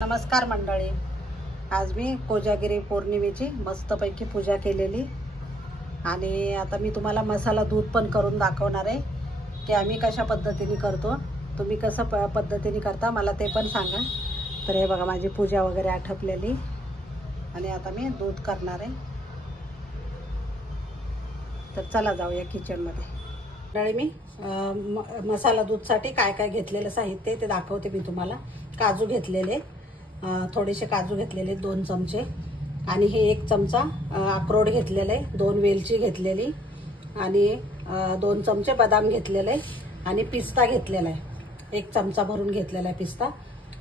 नमस्कार मंडळी, आज मी कोजागिरी पौर्णिमेची मस्तपैकी पूजा केलेली आणि आता मी तुम्हाला मसाला दूध पण करून दाखवणार आहे की आम्ही कशा पद्धतीने करतो. तुम्ही कसं पद्धतीने करता मला ते पण सांगा. तर हे बघा माझी पूजा वगैरे आटपलेली आणि आता मी दूध करणार आहे. तर चला जाऊया किचनमध्ये. मंडळी मी मसाला दूधसाठी काय काय घेतलेलं साहित्य ते दाखवते मी तुम्हाला. काजू घेतलेले, थोडेसे काजू घेतलेले 2 चमचे आणि हे 1 चमचा अक्रोड घेतलेले, 2 वेलची घेतलेली आणि 2 चमचे बदाम घेतलेले आणि पिस्ता घेतलेला आहे. 1 चमचा भरून घेतलेला आहे पिस्ता.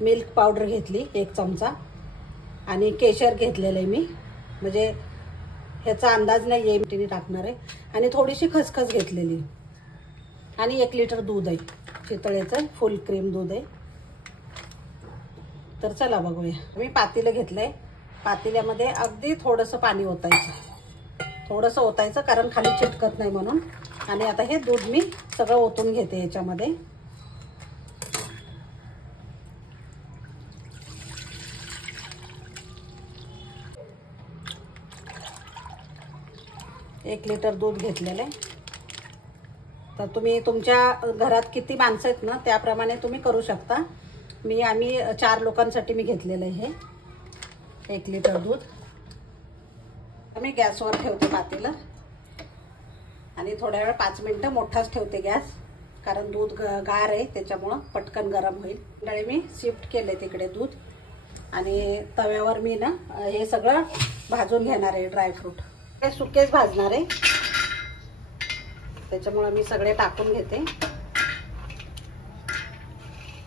मिल्क पावडर घेतली 1 चमचा आणि केशर घेतलेलं आहे मी, म्हणजे ह्याचा अंदाज नाही आहे मी टाकणार आहे. आणि थोडीशी खसखस घेतलेली आणि 1 लिटर दूध आहे, चितळेचं फुल क्रीम दूध आहे. तर चला बघूया. मी पातेलं घेतलंय, पातेल्यामध्ये अगदी थोडंसं पाणी ओतायचं कारण खाली चिटकत नाही म्हणून. आणि आता हे दूध मी सगळं ओतून घेते याच्यामध्ये. एक लिटर दूध घेतलेलं आहे. तर तुम्ही तुमच्या घरात किती माणसं आहेत ना त्याप्रमाणे तुम्ही करू शकता. आम्ही 4 लोकांसाठी मी घेतलेलं आहे हे 1 लिटर दूध. मी गॅसवर ठेवते पातेलं आणि थोड्या वेळ 5 मिनिटं मोठाच ठेवते गॅस, कारण दूध गार आहे त्याच्यामुळं पटकन गरम होईल. मंडळी मी शिफ्ट केले तिकडे दूध आणि तव्यावर मी ना हे सगळं भाजून घेणार आहे. ड्रायफ्रूट हे सुकेच भाजणार आहे, त्याच्यामुळे मी सगळे टाकून घेते.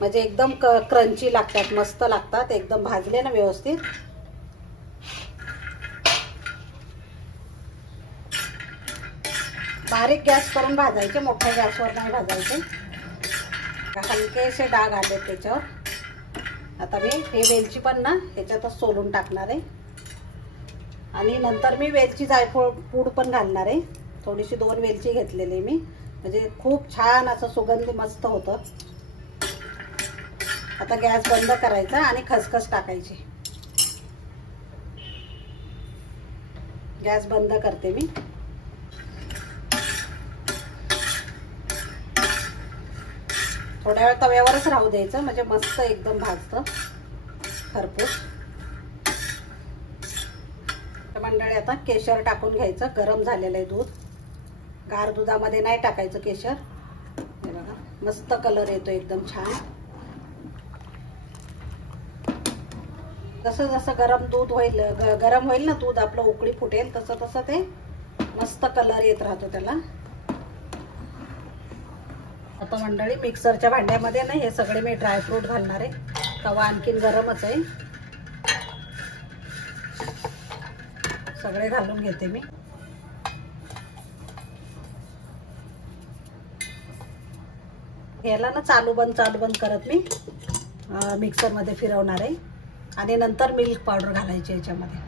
म्हणजे एकदम क्रंची लागतात, मस्त लागतात एकदम भाजले ना व्यवस्थित. बारीक गॅस करून भाजायचे, मोठ्या गॅसवर नाही भाजायचे. हलकेसे डाग आले त्याच्यावर. आता मी हे वेलची पण ना ह्याच्यातच सोलून टाकणार आहे आणि नंतर मी वेलची जायफळ पूड पण घालणार आहे. थोडीशी 2 वेलची घेतलेली मी, म्हणजे खूप छान असं सुगंध मस्त होतं. आता गॅस बंद करायचा आणि खसखस टाकायची. गॅस बंद करते मी. थोड्या वेळ तव्यावरच राहू द्यायचं, म्हणजे मस्त एकदम भाजतं खरपूस. मंडळी आता केशर टाकून घ्यायचं. गरम झालेलं आहे दूध, गार दुधामध्ये नाही टाकायचं केशर. हे बघा मस्त कलर येतो एकदम छान. जसं जसं गरम होईल ना दूध आपलं उकळी फुटेल तसं तसं ते मस्त कलर येत राहतो त्याला. आता मंडळी मिक्सरच्या भांड्यामध्ये ना हे सगळे मी ड्रायफ्रूट घालणार आहे. तवा आणखीन गरमच आहे. सगळे घालून घेते मी. याला ना चालू बंद करत मी मिक्सर मध्ये फिरवणार आहे आणि नंतर मिल्क पावडर घालायची याच्यामध्ये.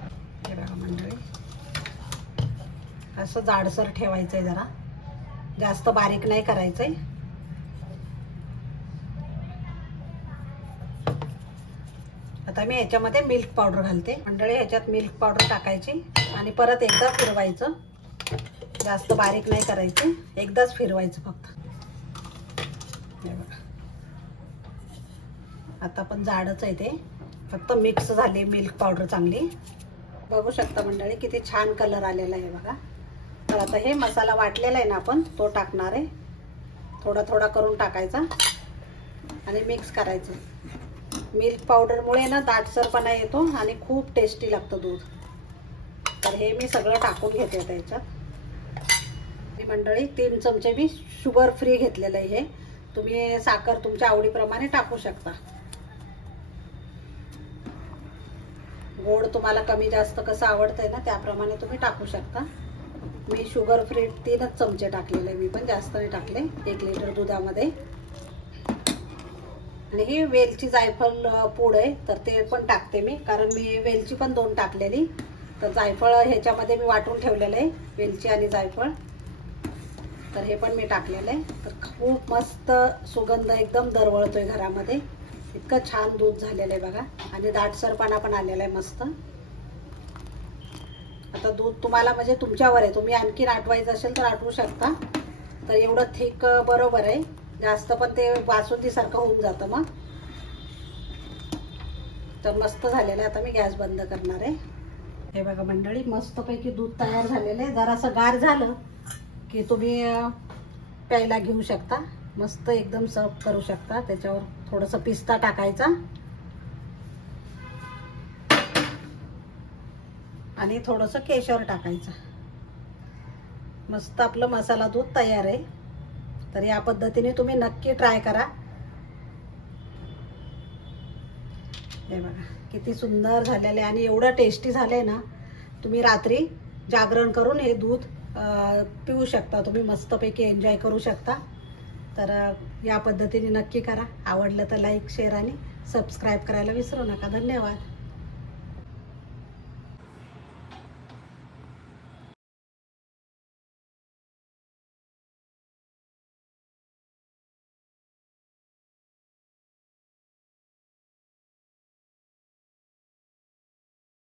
हे बघा मंडळी असं जाडसर ठेवायचंय, जरा जास्त बारीक नाही करायचंय. आता मी याच्यामध्ये मिल्क पावडर घालते. मंडळी ह्याच्यात मिल्क पावडर टाकायची आणि परत एकदा फिरवायचं. जास्त बारीक नाही करायचं, एकदाच फिरवायचं फक्त. हे बघा आता पण जाडच आहे ते, फक्त मिक्स झाली मिल्क पावडर चांगली. बघू शकता मंडळी किती छान कलर आलेला आहे बघा. तर आता हे मसाला वाटलेला आहे ना आपण तो टाकणार आहे. थोडा थोडा करून टाकायचा आणि मिक्स करायचं. मिल्क पावडरमुळे ना दाटसरपणा येतो आणि खूप टेस्टी लागतं दूध. तर हे मी सगळं टाकून घेते आता याच्यात. मंडळी 3 चमचे मी शुगर फ्री घेतलेलं आहे. हे तुम्ही साखर तुमच्या आवडीप्रमाणे टाकू शकता. गोड तुम्हाला कमी जास्त कसं आवडतंय ना त्याप्रमाणे तुम्ही टाकू शकता. मी शुगर फ्री 3च चमचे टाकलेले, मी पण जास्त नाही टाकले 1 लिटर दुधामध्ये. आणि ही वेलची जायफळ पूड आहे तर ते पण टाकते मी, कारण मी वेलची पण 2 टाकलेली. तर जायफळ ह्याच्यामध्ये मी वाटून ठेवलेलं आहे, वेलची आणि जायफळ. तर हे पण मी टाकलेलं आहे. तर खूप मस्त सुगंध एकदम दरवळतोय घरामध्ये. इतकं छान दूध झालेलं आहे बघा आणि दाटसरपणा पण आलेला आहे मस्त. आता दूध तुम्हाला म्हणजे तुमच्यावर आहे, तुम्ही आणखीन आटवायचं असेल तर आटवू शकता. तर एवढं थिक बरोबर आहे, जास्त पण ते बासुंदी सारखं होऊन जातं मग. तर मस्त झालेलं आहे. आता मी गॅस बंद करणार आहे. हे बघा मंडळी, मस्तपैकी दूध तयार झालेलं आहे. जरासं गार झालं की तुम्ही प्यायला घेऊ शकता. मस्त एकदम सर्व करू शकता. त्याच्यावर थोडंसं पिस्ता टाकायचा आणि थोडंसं केशर टाकायचं. मस्त आपलं मसाला दूध तयार आहे. तर या पद्धतीने तुम्ही नक्की ट्राय करा. हे बघा किती सुंदर झालेलं आहे आणि एवढं टेस्टी झालंय ना. तुम्ही रात्री जागरण करून हे दूध पिऊ शकता. तुम्ही मस्तपैकी एन्जॉय करू शकता. तर या पद्धतीने नक्की करा. आवडलं तर लाईक, शेअर आणि सबस्क्राईब करायला विसरू नका. धन्यवाद.